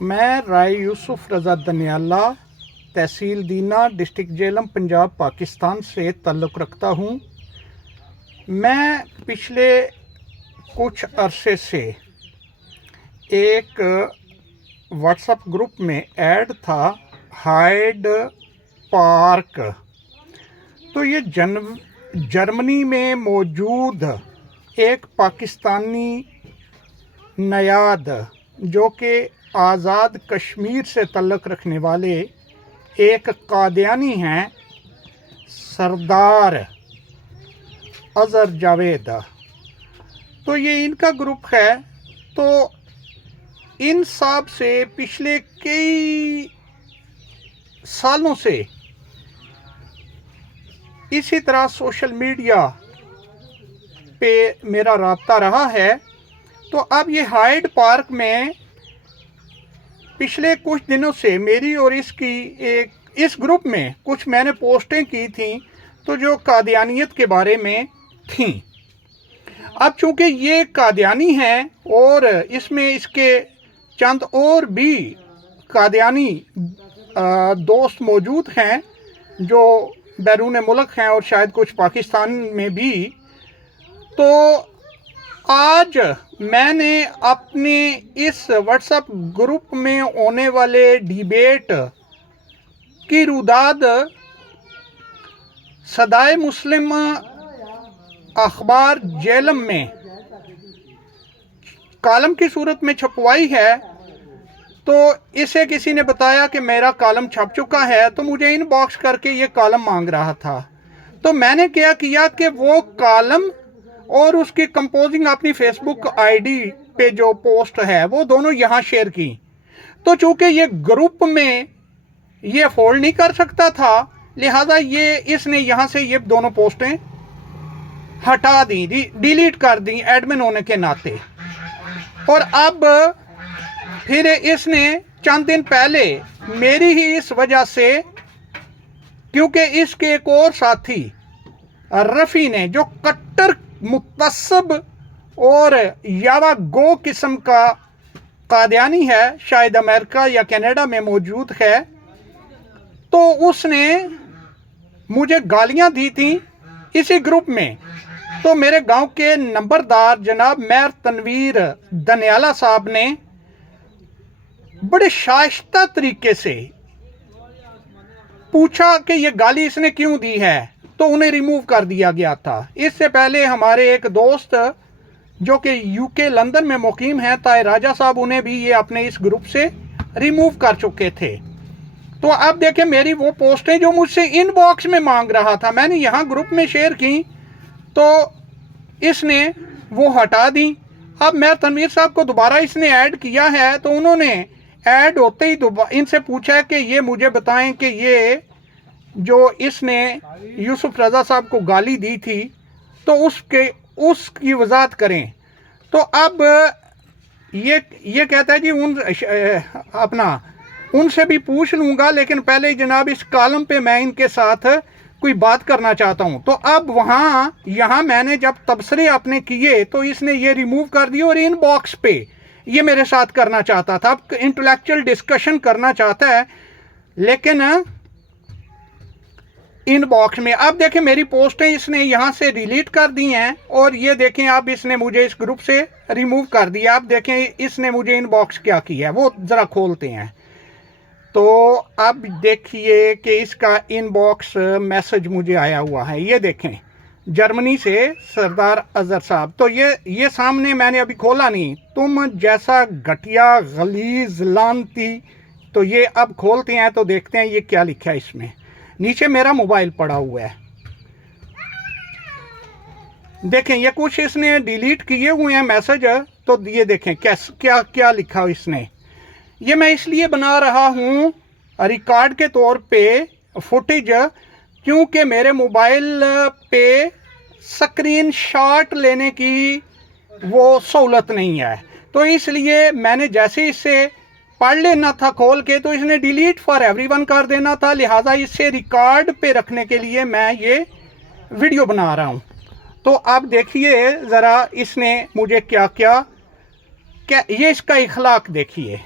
मैं राय यूसुफ रज़ा दनियाला तहसील दीना डिस्ट्रिक्ट जेलम पंजाब पाकिस्तान से ताल्लुक़ रखता हूँ। मैं पिछले कुछ अरसे से एक व्हाट्सएप ग्रुप में ऐड था हाइड पार्क। तो ये जर्मनी में मौजूद एक पाकिस्तानी नयाद जो कि आज़ाद कश्मीर से तल्लुक़ रखने वाले एक कादियानी हैं, सरदार अज़हर जावेद। तो ये इनका ग्रुप है। तो इन साहब से पिछले कई सालों से इसी तरह सोशल मीडिया पे मेरा राब्ता रहा है। तो अब ये हाइड पार्क में पिछले कुछ दिनों से मेरी और इस ग्रुप में कुछ मैंने पोस्टें की थी तो जो कादियानियत के बारे में थी। अब चूँकि ये कादियानी हैं और इसमें इसके चंद और भी कादियानी दोस्त मौजूद हैं जो बैरून मुल्क हैं और शायद कुछ पाकिस्तान में भी। तो आज मैंने अपने इस व्हाट्सएप ग्रुप में होने वाले डिबेट की रुदाद सदाए मुस्लिम अखबार जेलम में कॉलम की सूरत में छपवाई है। तो इसे किसी ने बताया कि मेरा कॉलम छप चुका है, तो मुझे इनबॉक्स करके ये कॉलम मांग रहा था। तो मैंने क्या किया कि वो कॉलम और उसकी कंपोजिंग अपनी फेसबुक आईडी पे जो पोस्ट है वो दोनों यहाँ शेयर की। तो चूँकि ये ग्रुप में ये फोल्ड नहीं कर सकता था, लिहाजा ये इसने यहाँ से ये दोनों पोस्टें हटा दी, डिलीट कर दी एडमिन होने के नाते। और अब फिर इसने चंद दिन पहले मेरी ही इस वजह से, क्योंकि इसके एक और साथी रफ़ी ने जो कट्टर मुतस्सब और यावा गो किस्म का कादियानी है, शायद अमेरिका या कनाडा में मौजूद है, तो उसने मुझे गालियां दी थी इसी ग्रुप में। तो मेरे गांव के नंबरदार जनाब मेहर तनवीर दनियाला साहब ने बड़े शाइस्ता तरीके से पूछा कि ये गाली इसने क्यों दी है, तो उन्हें रिमूव कर दिया गया था। इससे पहले हमारे एक दोस्त जो कि यूके लंदन में मुकीम हैं, ताहिर राजा साहब, उन्हें भी ये अपने इस ग्रुप से रिमूव कर चुके थे। तो अब देखें मेरी वो पोस्टें जो मुझसे इनबॉक्स में मांग रहा था, मैंने यहाँ ग्रुप में शेयर की तो इसने वो हटा दी। अब मैं तनवीर साहब को दोबारा इसने ऐड किया है, तो उन्होंने ऐड होते ही इनसे पूछा है कि ये मुझे बताएं कि ये जो इसने यूसुफ रज़ा साहब को गाली दी थी तो उसकी वजाहत करें। तो अब ये कहता है जी उनसे भी पूछ लूँगा, लेकिन पहले जनाब इस कॉलम पे मैं इनके साथ कोई बात करना चाहता हूँ। तो अब यहाँ मैंने जब तबसरे आपने किए तो इसने ये रिमूव कर दिया और इनबॉक्स पे ये मेरे साथ करना चाहता था, अब इंटेलेक्चुअल डिस्कशन करना चाहता है, लेकिन इनबॉक्स में। अब देखें मेरी पोस्टें इसने यहाँ से डिलीट कर दी हैं और ये देखें अब इसने मुझे इस ग्रुप से रिमूव कर दिया। अब देखें इसने मुझे इनबॉक्स क्या किया है, वो ज़रा खोलते हैं। तो अब देखिए कि इसका इनबॉक्स मैसेज मुझे आया हुआ है, ये देखें, जर्मनी से सरदार अज़हर साहब। तो ये सामने मैंने अभी खोला नहीं, तुम जैसा घटिया गलीज लानती। तो ये अब खोलते हैं तो देखते हैं ये क्या लिखा है इसमें। नीचे मेरा मोबाइल पड़ा हुआ है, देखें ये कुछ इसने डिलीट किए हुए हैं मैसेज। तो ये देखें क्या क्या लिखा इसने। ये मैं इसलिए बना रहा हूँ रिकॉर्ड के तौर पे फुटेज, क्योंकि मेरे मोबाइल पे स्क्रीन शॉट लेने की वो सहूलत नहीं है। तो इसलिए मैंने जैसे इससे पढ़ लेना था खोल के, तो इसने डिलीट फॉर एवरीवन कर देना था, लिहाजा इससे रिकॉर्ड पे रखने के लिए मैं ये वीडियो बना रहा हूँ। तो अब देखिए ज़रा इसने मुझे क्या क्या ये इसका इखलाक देखिए।